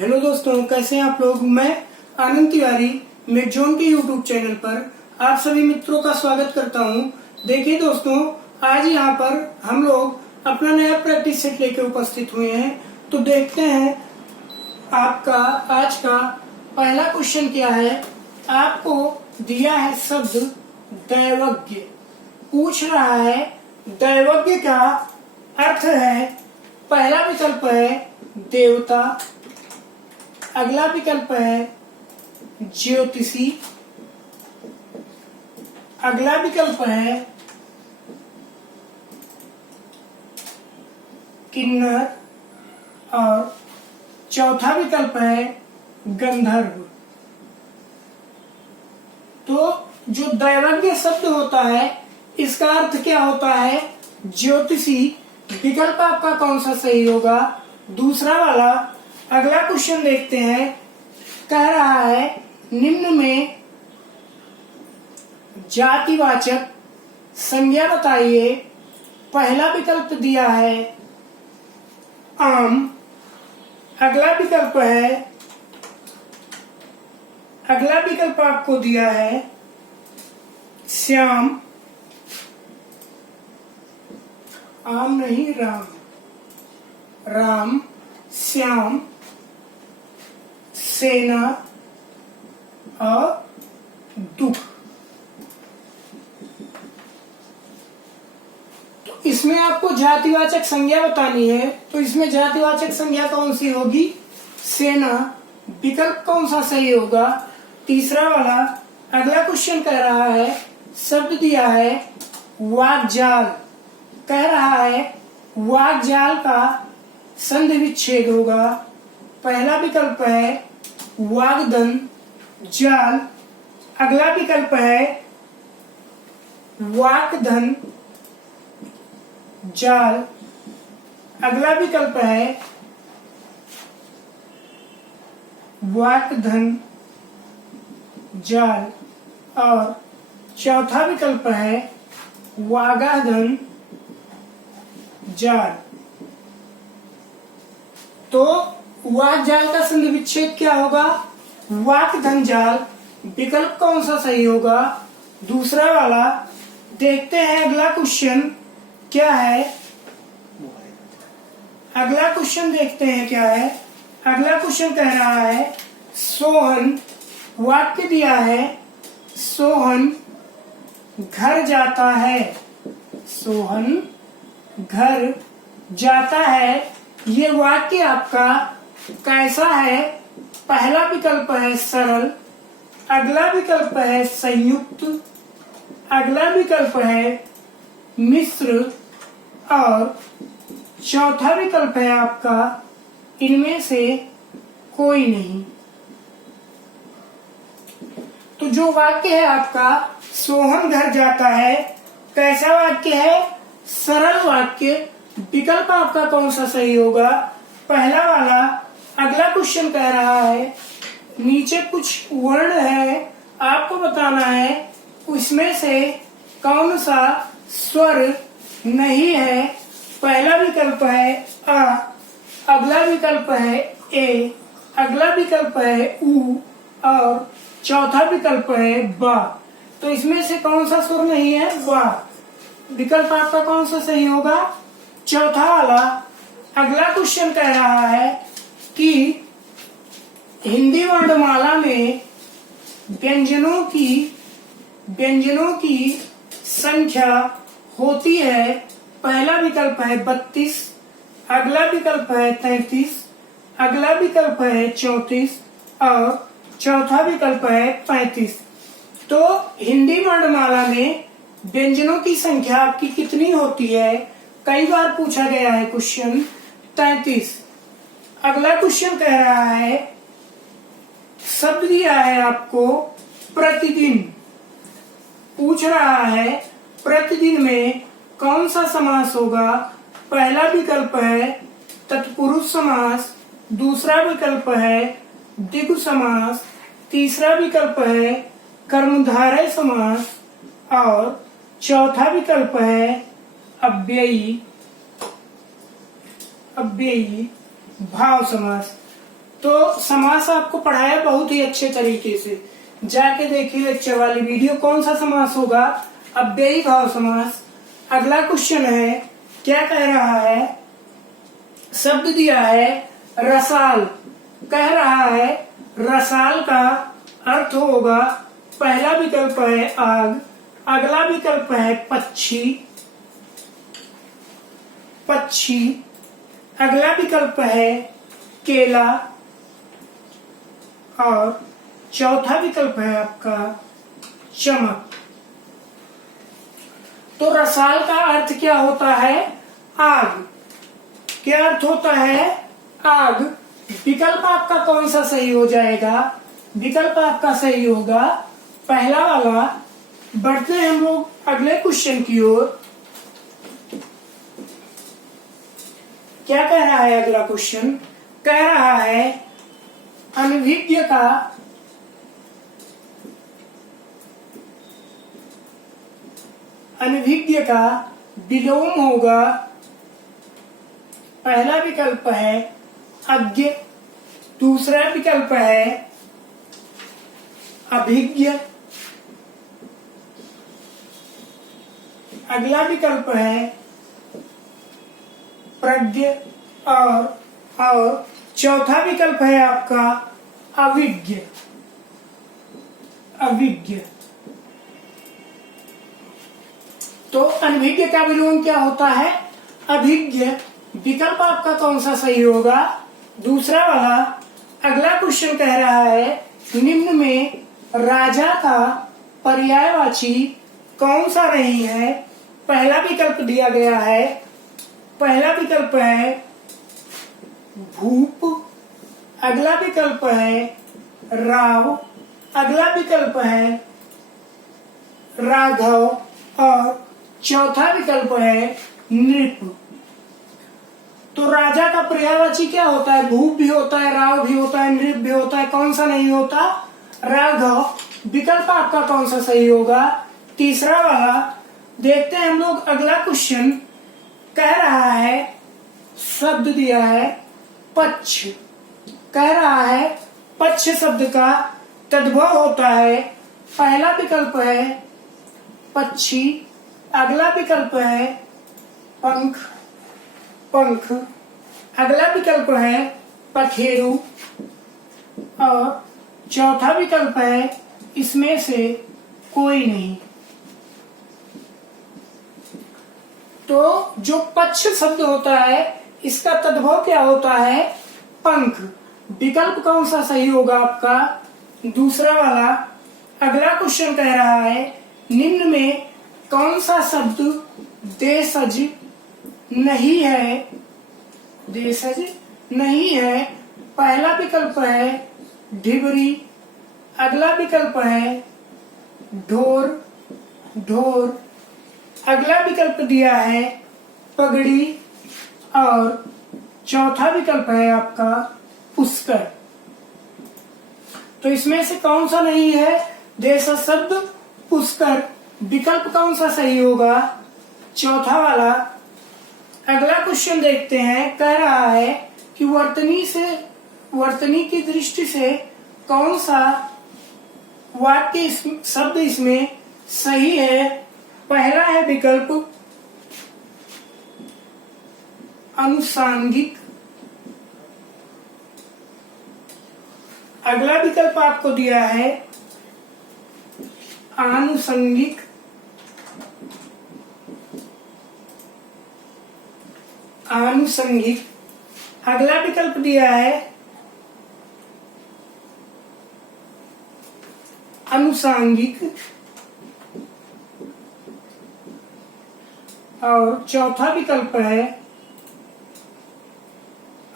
Hello दोस्तों, कैसे हैं आप लोग। मैं आनंद तिवारी मेडजोन के यूट्यूब चैनल पर आप सभी मित्रों का स्वागत करता हूं। देखिए दोस्तों, आज यहां पर हम लोग अपना नया प्रैक्टिस सेट लेकर उपस्थित हुए हैं। तो देखते हैं आपका आज का पहला क्वेश्चन क्या है। आपको दिया है शब्द दैवज्ञ। पूछ रहा है दैवज्ञ का अर्थ है, पहला विकल्प है देवता, अगला विकल्प है ज्योतिषी, अगला विकल्प है किन्नर और चौथा विकल्प है गंधर्व। तो जो दैवज्ञ शब्द होता है इसका अर्थ क्या होता है, ज्योतिषी। विकल्प आपका कौन सा सही होगा, दूसरा वाला। अगला क्वेश्चन देखते हैं, कह रहा है निम्न में जातिवाचक संज्ञा बताइए। पहला विकल्प दिया है आम, अगला विकल्प आपको दिया है श्याम, आम नहीं राम, राम, श्याम, सेना और दुख। तो इसमें आपको जातिवाचक संज्ञा बतानी है, तो इसमें जातिवाचक संज्ञा कौन सी होगी, सेना। विकल्प कौन सा सही होगा, तीसरा वाला। अगला क्वेश्चन कह रहा है शब्द दिया है वाक्जाल। कह रहा है वाक्जाल का संधि विच्छेद होगा। पहला विकल्प है वाग्दन जाल, अगला विकल्प है वाक्धन जाल, अगला विकल्प है वाक्धन जाल और चौथा विकल्प है वागाधन जाल। तो वाक जाल का संधि विच्छेद क्या होगा, वाक्धन जाल। विकल्प कौन सा सही होगा, दूसरा वाला। देखते हैं अगला क्वेश्चन क्या है। अगला क्वेश्चन देखते हैं क्या है। अगला क्वेश्चन कह रहा है सोहन, वाक्य दिया है सोहन घर जाता है, सोहन घर जाता है। ये वाक्य आपका कैसा है, पहला विकल्प है सरल, अगला विकल्प है संयुक्त, अगला विकल्प है मिश्र और चौथा विकल्प है आपका इनमें से कोई नहीं। तो जो वाक्य है आपका सोहन घर जाता है, कैसा वाक्य है, सरल वाक्य। विकल्प आपका कौन सा सही होगा, पहला वाला। अगला क्वेश्चन कह रहा है नीचे कुछ वर्ण है, आपको बताना है उसमें से कौन सा स्वर नहीं है। पहला विकल्प है आ, अगला विकल्प है ए, अगला विकल्प है उ और चौथा विकल्प है बा। तो इसमें से कौन सा स्वर नहीं है, बा। विकल्प आपका कौन सा सही होगा, चौथा वाला। अगला क्वेश्चन कह रहा है कि हिंदी वर्णमाला में व्यंजनों की संख्या होती है। पहला विकल्प है 32, अगला विकल्प है 33, अगला विकल्प है 34 और चौथा विकल्प है 35। तो हिंदी वर्णमाला में व्यंजनों की संख्या आपकी कितनी होती है, कई बार पूछा गया है क्वेश्चन, 33। अगला क्वेश्चन कह रहा है शब्द दिया है आपको प्रतिदिन। पूछ रहा है प्रतिदिन में कौन सा समास होगा। पहला विकल्प है तत्पुरुष समास, दूसरा विकल्प है द्विगु समास, तीसरा विकल्प है कर्मधारय समास और चौथा विकल्प है अव्ययी भाव समास। तो समास आपको पढ़ाया बहुत ही अच्छे तरीके से, जाके देखिए लेक्चर वाली वीडियो। कौन सा समास होगा? अव्ययी भाव समास। अगला क्वेश्चन है, क्या कह रहा है? शब्द दिया है रसाल, कह रहा है रसाल का अर्थ होगा, पहला विकल्प है आग, अगला विकल्प है पक्षी, पक्षी, अगला विकल्प है केला और चौथा विकल्प है आपका चमक। तो रसाल का अर्थ क्या होता है? आग। क्या अर्थ होता है? आग। विकल्प आपका कौन सा सही हो जाएगा? विकल्प आपका सही होगा पहला वाला। बढ़ते हैं हम लोग अगले क्वेश्चन की ओर। क्या कह रहा है अगला क्वेश्चन? कह रहा है अनभिज्ञ का विलोम होगा, पहला विकल्प है अज्ञ, दूसरा विकल्प है अभिज्ञ, अगला विकल्प है प्रज्ञ और चौथा विकल्प है आपका अविज्ञ। अविज्ञ। तो अनभिज्ञ का विलोम क्या होता है? अभिज्ञ। विकल्प आपका कौन सा सही होगा? दूसरा वाला। अगला क्वेश्चन कह रहा है निम्न में राजा का पर्यायवाची कौन सा नहीं है? पहला विकल्प दिया गया है, पहला विकल्प है भूप, अगला विकल्प है राव, अगला विकल्प है राघव और चौथा विकल्प है नृप। तो राजा का पर्यायवाची क्या होता है? भूप भी होता है, राव भी होता है, नृप भी होता है। कौन सा नहीं होता? राघव। विकल्प आपका कौन सा सही होगा? तीसरा वाला। देखते हैं हम लोग अगला क्वेश्चन। कह रहा है शब्द दिया है पक्ष, कह रहा है पक्ष शब्द का तद्भव होता है, पहला विकल्प है पक्षी, अगला विकल्प है पंख, पंख, अगला विकल्प है पखेरु और चौथा विकल्प है इसमें से कोई नहीं। तो जो पक्ष शब्द होता है इसका तद्भव क्या होता है? पंख। विकल्प कौन सा सही होगा आपका? दूसरा वाला। अगला क्वेश्चन कह रहा है निम्न में कौन सा शब्द देशज नहीं है? देशज नहीं है। पहला विकल्प है ढिबरी, अगला विकल्प है ढोर, ढोर, अगला विकल्प दिया है पगड़ी और चौथा विकल्प है आपका पुष्कर। तो इसमें से कौन सा नहीं है? देशज शब्द पुष्कर। विकल्प कौन सा सही होगा? चौथा वाला। अगला क्वेश्चन देखते हैं। कह रहा है कि वर्तनी की दृष्टि से कौन सा वाक्य शब्द इसमें सही है? पहला है विकल्प अनुसांगिक, अगला विकल्प आपको दिया है आनुषंगिक, आनुषंगिक, अगला विकल्प दिया है अनुसांगिक और चौथा विकल्प है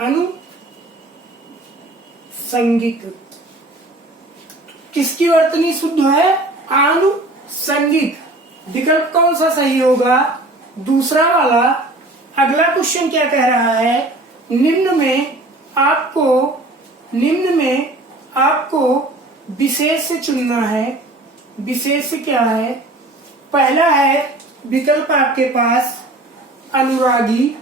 अनुसंगिक। किसकी वर्तनी शुद्ध है? आनुसंगिक। विकल्प कौन सा सही होगा? दूसरा वाला। अगला क्वेश्चन क्या कह रहा है? निम्न में आपको विशेष से चुनना है। विशेष क्या है? पहला है विकल्प आपके पास अनुरागी,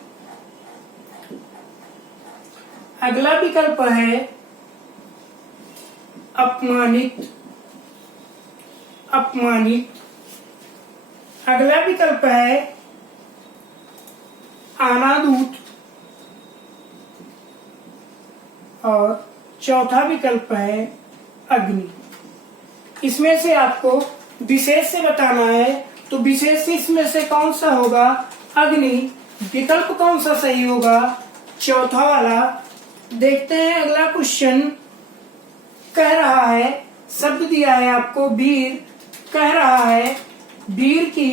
अगला विकल्प है अपमानित, अपमानित। अगला विकल्प है आनादूत और चौथा विकल्प है अग्नि। इसमें से आपको विशेष से बताना है, तो विशेष इसमें से कौन सा होगा? अग्नि। विकल्प कौन सा सही होगा? चौथा वाला। देखते हैं अगला क्वेश्चन। कह रहा है, शब्द दिया है आपको वीर, कह रहा है वीर की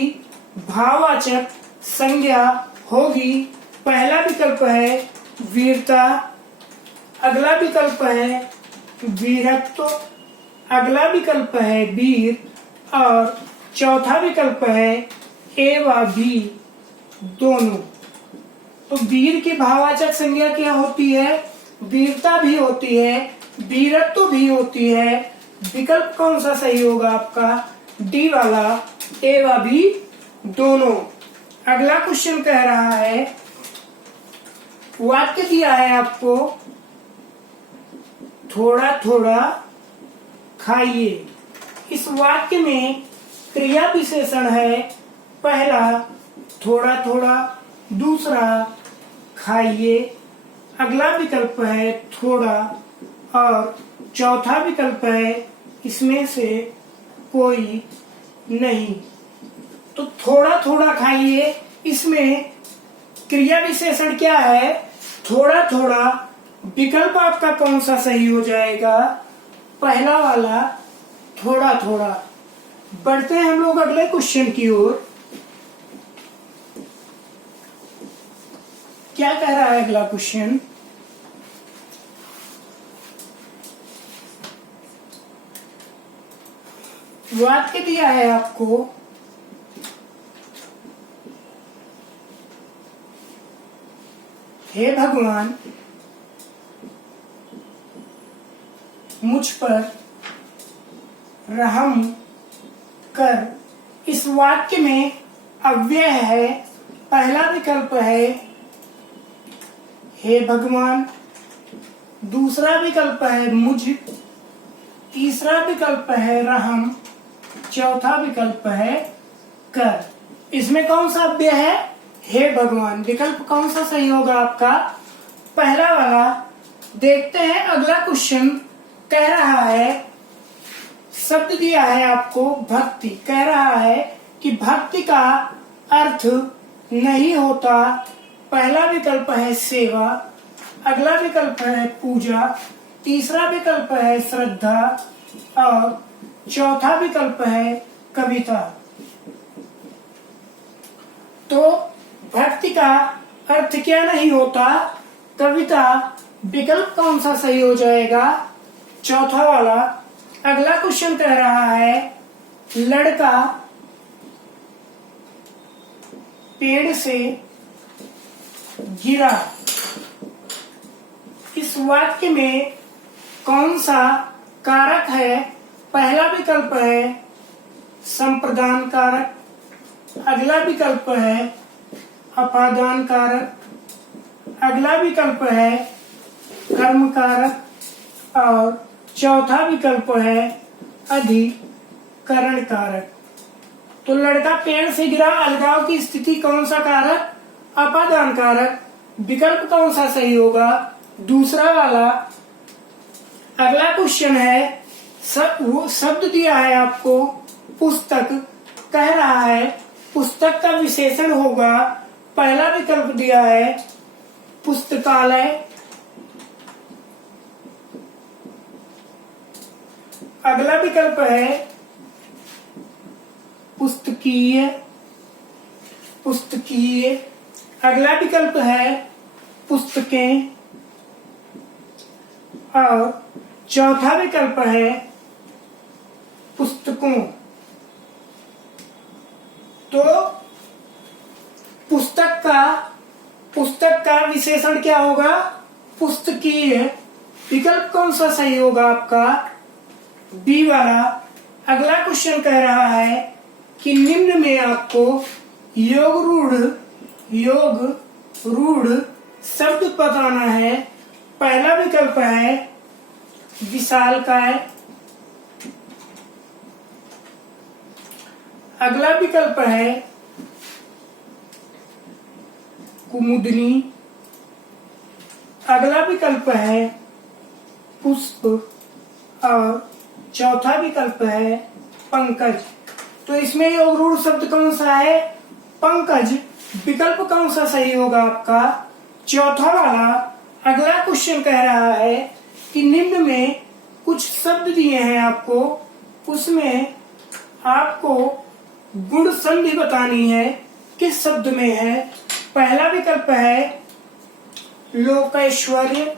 भाववाचक संज्ञा होगी। पहला विकल्प है वीरता, अगला विकल्प है वीरत्व, अगला विकल्प है वीर और चौथा विकल्प है ए व बी दोनों। तो वीर की भाववाचक संज्ञा क्या होती है? वीरता भी होती है, वीरत्व भी होती है। विकल्प कौन सा सही होगा आपका? डी वाला, ए व बी दोनों। अगला क्वेश्चन कह रहा है, वाक्य दिया है आपको थोड़ा थोड़ा खाइए। इस वाक्य में क्रिया विशेषण है पहला थोड़ा थोड़ा, दूसरा खाइए, अगला विकल्प है थोड़ा और चौथा विकल्प है इसमें से कोई नहीं। तो थोड़ा थोड़ा खाइए, इसमें क्रिया विशेषण क्या है? थोड़ा थोड़ा। विकल्प आपका कौन सा सही हो जाएगा? पहला वाला, थोड़ा थोड़ा। बढ़ते हैं हम लोग अगले क्वेश्चन की ओर। क्या कह रहा है अगला क्वेश्चन? वाक्य दिया है आपको हे भगवान मुझ पर रहम कर। इस वाक्य में अव्यय है। पहला विकल्प है हे भगवान, दूसरा विकल्प है मुझ, तीसरा विकल्प है रहम, चौथा विकल्प है कर। इसमें कौन सा अव्यय है? हे भगवान। विकल्प कौन सा सही होगा आपका? पहला वाला। देखते हैं अगला क्वेश्चन। कह रहा है, शब्द दिया है आपको भक्ति, कह रहा है कि भक्ति का अर्थ नहीं होता। पहला विकल्प है सेवा, अगला विकल्प है पूजा, तीसरा विकल्प है श्रद्धा और चौथा विकल्प है कविता। तो भक्ति का अर्थ क्या नहीं होता? कविता। विकल्प कौन सा सही हो जाएगा? चौथा वाला। अगला क्वेश्चन कह रहा है, लड़का पेड़ से गिरा। इस वाक्य में कौन सा कारक है? पहला विकल्प है संप्रदान कारक, अगला विकल्प है अपादान कारक, अगला विकल्प है कर्म कारक और चौथा विकल्प है अधिकरण कारक। तो लड़का पेड़ से गिरा, अलगाव की स्थिति कौन सा कारक? अपादान कारक। विकल्प कौन सा सही होगा? दूसरा वाला। अगला क्वेश्चन है, शब्द दिया है आपको पुस्तक, कह रहा है पुस्तक का विशेषण होगा। पहला विकल्प दिया है पुस्तकालय, अगला विकल्प है पुस्तकीय, पुस्तकीय, अगला विकल्प है पुस्तकें और चौथा विकल्प है पुस्तकों। तो पुस्तक का विशेषण क्या होगा? पुस्तकीय। विकल्प कौन सा सही होगा आपका? बी वाला। अगला क्वेश्चन कह रहा है कि निम्न में आपको योग रूढ़ शब्द बताना है। पहला विकल्प है विशालकाय, अगला विकल्प है कुमुदनी। अगला विकल्प है पुष्प और चौथा विकल्प है पंकज। तो इसमें योग रूढ़ शब्द कौन सा है? पंकज। विकल्प कौन सा सही होगा आपका? चौथा वाला। अगला क्वेश्चन कह रहा है कि निम्न में कुछ शब्द दिए हैं आपको, उसमें आपको गुण संधि बतानी है, किस शब्द में है। पहला विकल्प है लोकैश्वर्य।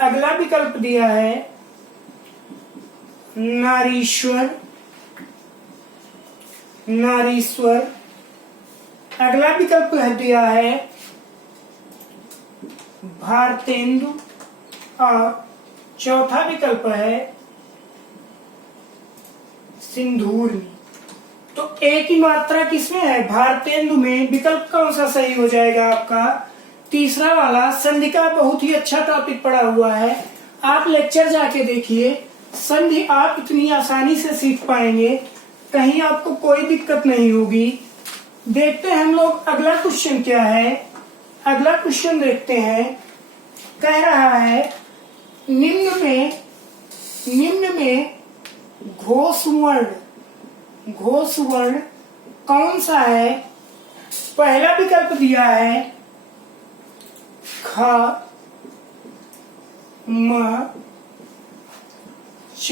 अगला विकल्प दिया है नारीश्वर, नारीश्वर। अगला विकल्प दिया है भारतेंदु और चौथा विकल्प है सिंधूरनी। तो एक ही मात्रा किसमें है? भारतेंदु में। विकल्प कौन सा सही हो जाएगा आपका? तीसरा वाला। संधि का बहुत ही अच्छा टॉपिक पड़ा हुआ है, आप लेक्चर जाके देखिए। संधि आप इतनी आसानी से सीख पाएंगे, कहीं आपको कोई दिक्कत नहीं होगी। देखते हैं हम लोग अगला क्वेश्चन क्या है। अगला क्वेश्चन देखते हैं। कह रहा है निम्न में घोष वर्ण कौन सा है? पहला विकल्प दिया है ख, म, च,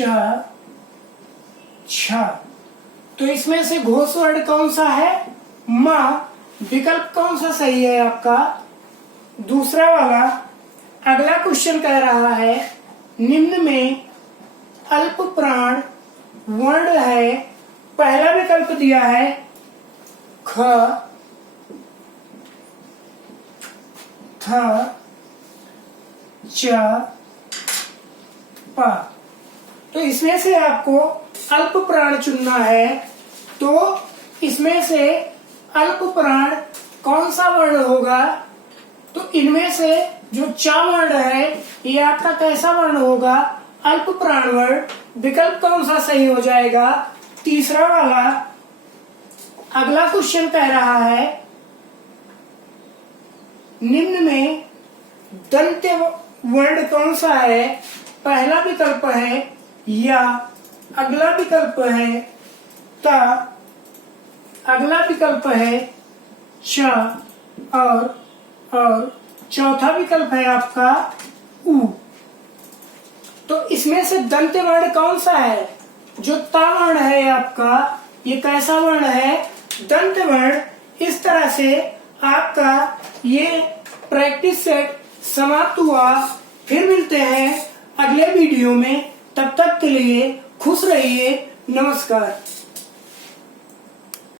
छ। तो इसमें से घोष वर्ण कौन सा है? म। विकल्प कौन सा सही है आपका? दूसरा वाला। अगला क्वेश्चन कह रहा है निम्न में अल्प प्राण वर्ण है। पहला विकल्प दिया है ख, थ, च, प। तो इसमें से आपको अल्प प्राण चुनना है। तो इसमें से अल्प प्राण कौन सा वर्ण होगा? तो इनमें से जो च वर्ण है ये आपका कैसा वर्ण होगा? अल्प प्राण वर्ण। विकल्प कौन सा सही हो जाएगा? तीसरा वाला। अगला क्वेश्चन कह रहा है निम्न में दंत्य वर्ण कौन सा है? पहला विकल्प है या, अगला विकल्प है ता, अगला विकल्प है च और चौथा विकल्प है आपका उ। तो इसमें से दंत्य वर्ण कौन सा है? जो ता वर्ण है आपका, ये कैसा वर्ण है? दंत्य वर्ण। इस तरह से आपका ये प्रैक्टिस सेट समाप्त हुआ। फिर मिलते हैं अगले वीडियो में, तब तक के लिए खुश रहिए। नमस्कार।